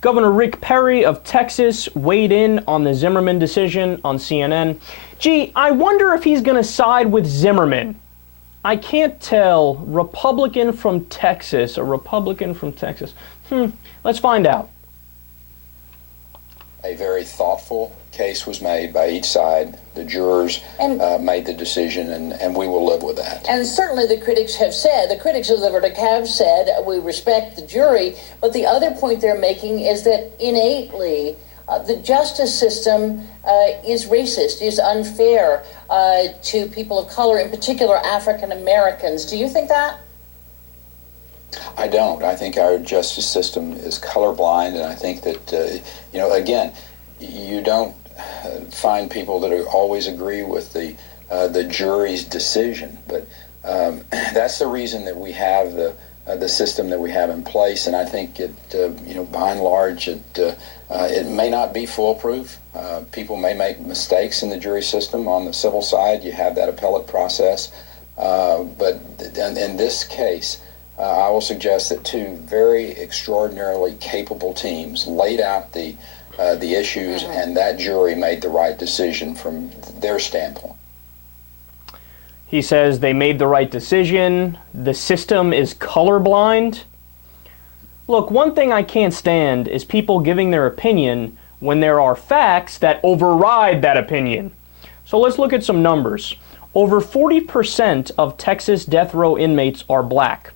Governor Rick Perry of Texas weighed in on the Zimmerman decision on CNN. Gee, I wonder if he's going to side with Zimmerman. I can't tell. Republican from Texas, a Republican from Texas. Let's find out. A very thoughtful case was made by each side. The jurors made the decision, and we will live with that. And certainly the critics have said, the critics of the verdict have said, we respect the jury, but the other point they're making is that innately the justice system is racist, is unfair to people of color, in particular African Americans. Do you think that? I don't. I think our justice system is colorblind, and I think that, again, you don't find people that always agree with the jury's decision. But that's the reason that we have the system that we have in place, and I think it, by and large, it may not be foolproof. People may make mistakes in the jury system. On the civil side, you have that appellate process, but in this case, I will suggest that two very extraordinarily capable teams laid out the issues, and that jury made the right decision from their standpoint. He says they made the right decision. The system is colorblind. Look, one thing I can't stand is people giving their opinion when there are facts that override that opinion. So let's look at some numbers. Over 40% of Texas death row inmates are black.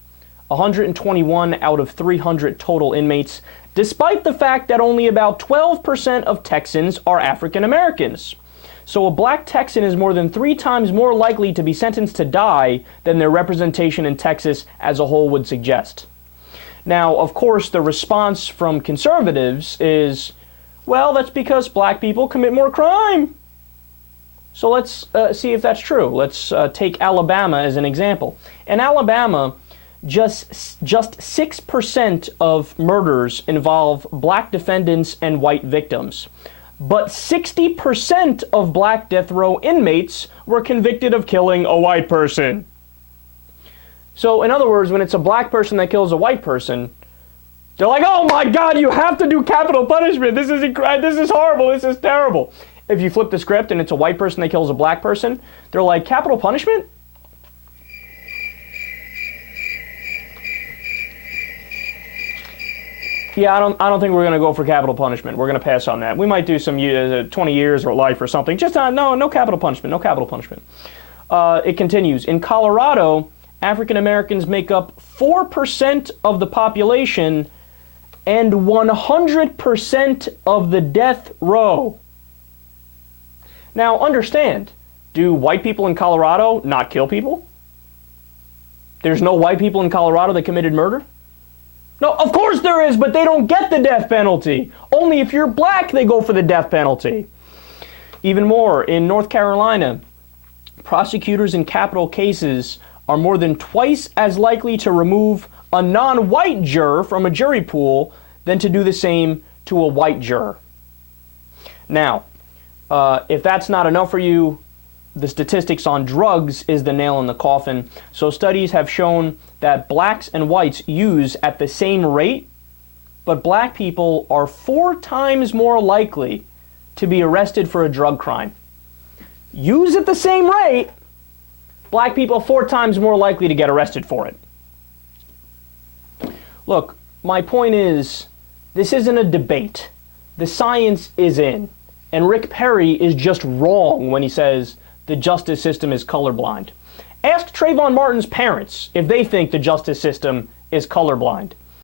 121 out of 300 total inmates, despite the fact that only about 12% of Texans are African Americans. So a black Texan is more than 3 times more likely to be sentenced to die than their representation in Texas as a whole would suggest. Now, of course, the response from conservatives is, well, that's because black people commit more crime. So let's see if that's true. Let's take Alabama as an example. In Alabama, just 6% of murders involve black defendants and white victims. But 60% of black death row inmates were convicted of killing a white person. So in other words, when it's a black person that kills a white person, they're like, oh my God, you have to do capital punishment. This is horrible. This is terrible. If you flip the script and it's a white person that kills a black person, they're like, capital punishment? Yeah, I don't think we're going to go for capital punishment. We're going to pass on that. We might do some 20 years or life or something. Just no capital punishment. No capital punishment. It continues. In Colorado, African Americans make up 4% of the population and 100% of the death row. Now, understand, do white people in Colorado not kill people? There's no white people in Colorado that committed murder? No, of course there is, but they don't get the death penalty. Only if you're black, they go for the death penalty. Even more, in North Carolina, prosecutors in capital cases are more than twice as likely to remove a non-white juror from a jury pool than to do the same to a white juror. Now, if that's not enough for you, the statistics on drugs is the nail in the coffin. So studies have shown that blacks and whites use at the same rate, but black people are 4 times more likely to be arrested for a drug crime. Use at the same rate, black people 4 times more likely to get arrested for it. Look, my point is, this isn't a debate. The science is in. And Rick Perry is just wrong when he says the justice system is colorblind. Ask Trayvon Martin's parents if they think the justice system is colorblind.